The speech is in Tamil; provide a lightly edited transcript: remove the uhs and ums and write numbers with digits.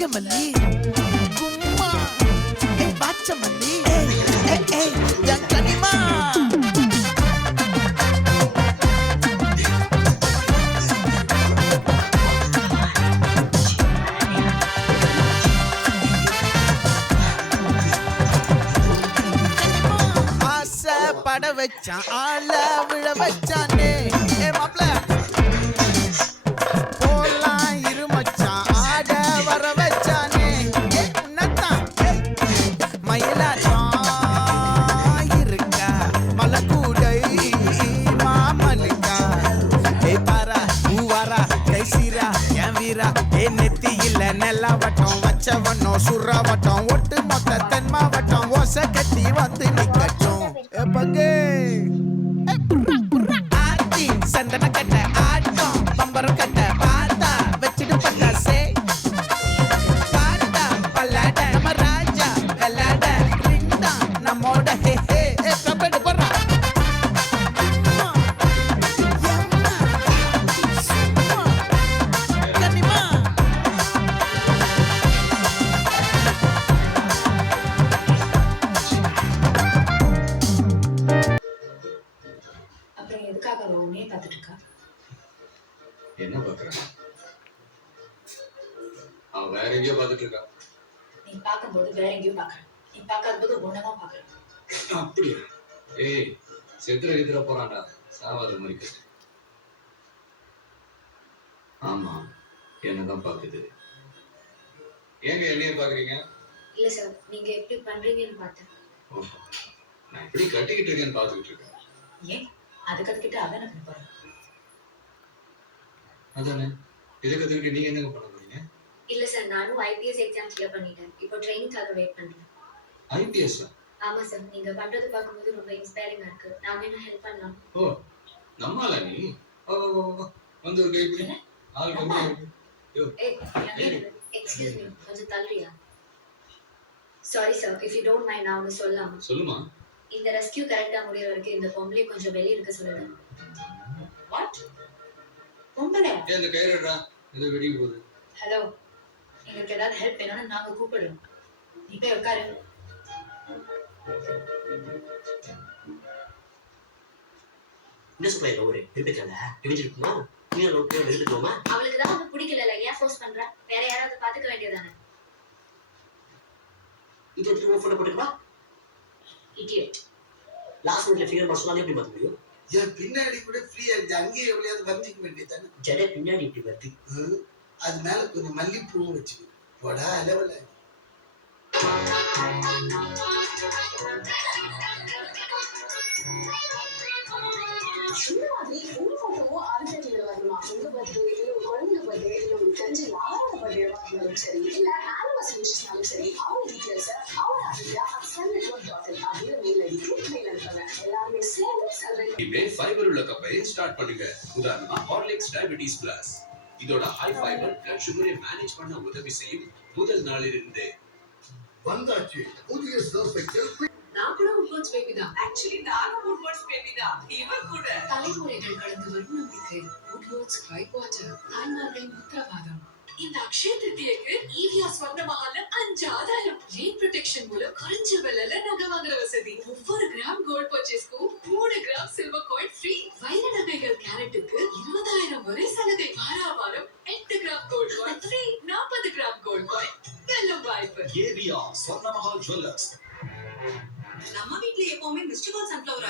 கனகமல்லி கும்மா பாச்சமல்லி என் கனிமா பட வச்சான் ஆள விழ வச்சானே மாப்ள போலாம் இருமச்சான் ஆட வர வச்சானே உன்னத்தான் மயிலாட்டம் இருக்கா மலக்கூடை மாமலுக்கா பாரா பூவாரா கைசீரா என் வீரா நெத்தி இல்ல நெல்லாவட்டம் வச்சவனோ சுறாவட்டம் ஒட்டு மொத்த தென் மாவட்டம் ஓசை கட்டி வந்து நிக்கட்டும் பங்கே ஆட்டி சந்தன கட்ட ஆட்டம் பம்பரம் கட்ட பாத்தா வச்சிட்டு பட்டாசே பாட்டா பல்லாட நம்ம ராஜா வெள்ளாட ரிண்டா நம்மோட ஹே ஹே கபடி போறா என்ன பாக்குறேன்? அவன் வேற எங்கேயோ பாத்துட்டு இருக்கா. நீ பாக்கும்போது வேற எங்கேயோ பாக்குறேன். நீ பாக்காதபோது ஒன்னதான் பாக்குறேன். அப்படியா? ஏய், செத்துற போறான்டா. சாவாத மாதிரி. ஆமா, என்னதான் பாக்குது. ஏங்க என்னைய பாக்குறீங்க? இல்ல சார், நீங்க எப்படி பண்றீங்கன்னு பார்த்தேன். நான் எப்படி கட்டிக்கிட்டு இருக்கேன்னு பாத்துக்கிட்டு இருக்கேன். ஏன்? அது கத்துக்கிட்டு அதானே பண்ண போறேன். அதானே, இதை கத்துக்கிட்டு நீங்க என்னங்க பண்ண போறீங்க? இல்ல சார், நானும் ஐபிஎஸ் எக்ஸாம் கிளியர் பண்ணிட்டேன். இப்போ ட்ரெயினிங்காக வெயிட் பண்றேன். ஐபிஎஸ்? ஆமா சார், நீங்க பண்றது பார்க்கும்போது ரொம்ப இன்ஸ்பைரிங்கா இருக்கு. நான் வேணா ஹெல்ப் பண்ணலாம். ஓ, நம்மால நீ வந்து ஒரு கைப்பிடி ஆள் கம்மியா இருக்கு. எக்ஸ்கியூஸ் மீ, கொஞ்சம் தள்ளுறியா? Sorry sir, if you don't mind, நான் ஒன்னு சொல்லலாம். சொல்லுமா. இந்த ரெஸ்கியூ கரெக்டா முடியற வரைக்கும் இந்த பொம்பளை கொஞ்சம் வெளிய இருக்க சொல்லுங்க. வாட்? பொம்பளை? இந்த கைரடா இது வெடி போகுது. ஹலோ, உங்களுக்கு ஏதாவது ஹெல்ப் வேணும்னா நாங்க கூப்பிடுறோம். நீ போய் உட்காரு. என்ன சொல்ற? ஒரு திருப்பிக்கல டிவிஜிக்குமா நீ லோக்கே எடுத்துக்கோமா. அவளுக்கு தான் வந்து பிடிக்கல, ஏன் ஃபோர்ஸ் பண்ற? வேற யாராவது பாத்துக்க வேண்டியதானே. இது எடுத்து போட்டோ போட்டுக்கவா? இடியட். லாஸ்ட் மினிட்ல ஃபிகர் மாஸ் சொன்னாலே எப்படி பார்க்க முடியும்? ஏன் பின்னாடி கூட ஃப்ரீயா இருக்கு, அங்கேயே எவ்வளவு வரைஞ்சிக்க வேண்டியதானே. ஜட பின்னாடி இப்படி வருது. அது மேல கொஞ்சம் மல்லிப்பூவும் வச்சுக்கோ. போடா லெவல. இந்த மாதிரி உங்க போட்டோவும் அர்ஜென்டினா வருமா? உங்க பர்த்டே இல்ல உங்க குழந்தை பர்த்டே இல்ல உங்க தெரிஞ்ச யாரோட பர்த்டே இருந்தாலும் சரி, இல்ல ஆனிவர்சரி விஷயம்னாலும் சரி, அவங்க டீட்டெயில்ஸ் அவர் அப்படியா sunNetwork.in அப்படிங்கிற மெயில் ஐடிக்கு மெயில் அனுப்புங்க. எல்லாருமே சேர்ந்து செலிப்ரேட். இனிமே ஃபைபர் உள்ள கப்பை ஸ்டார்ட் பண்ணுங்க. உதாரணமா ஹார்லிக்ஸ் டயபிட்டிஸ் பிளஸ். இதோட ஹை ஃபைபர் பிளட் சுகரை மேனேஜ் பண்ண உதவி செய்யும். முதல் நாளிலிருந்தே வந்தாச்சு புதிய சர்ஃபெக்சல். நான் கூட உட்வர்ட்ஸ் பேபி தான். ஆக்சுவலி நானும் உட்வர்ட்ஸ் பேபி தான். இவன் கூட தலைமுறைகள் கடந்து வரும் நம்பிக்கை. உட்வர்ட்ஸ் ஹைப் வாட்டர் தாய்மார்களின் உத்தரவாதம். இந்த அக்ஷய திருத்தியக்கு ஈவியா ஸ்வர்ண மஹால்ல 5 ஆதாரம் ரெயின் ப்ரொடெக்ஷன் மூலம் குறைஞ்ச விலையில நகை வாங்குற வசதி. ஒவ்வொரு கிராம் கோல்ட் பர்ச்சேஸ்க்கும் 3 கிராம் சில்வர் காயின் ஃப்ரீ. வைர நகைகள் கேரட்டுக்கு 20,000 வரை சலுகை. வாராவாரம் 8 gram gold coin free. 40 gram gold coin வெல்லும் வாய்ப்பு. ஏவியா ஸ்வர்ண மஹால் ஜுவல்லர்ஸ். நம்ம வீட்ல எப்பவுமே மிஸ்டர் கால் சன்ஃப்ளவர்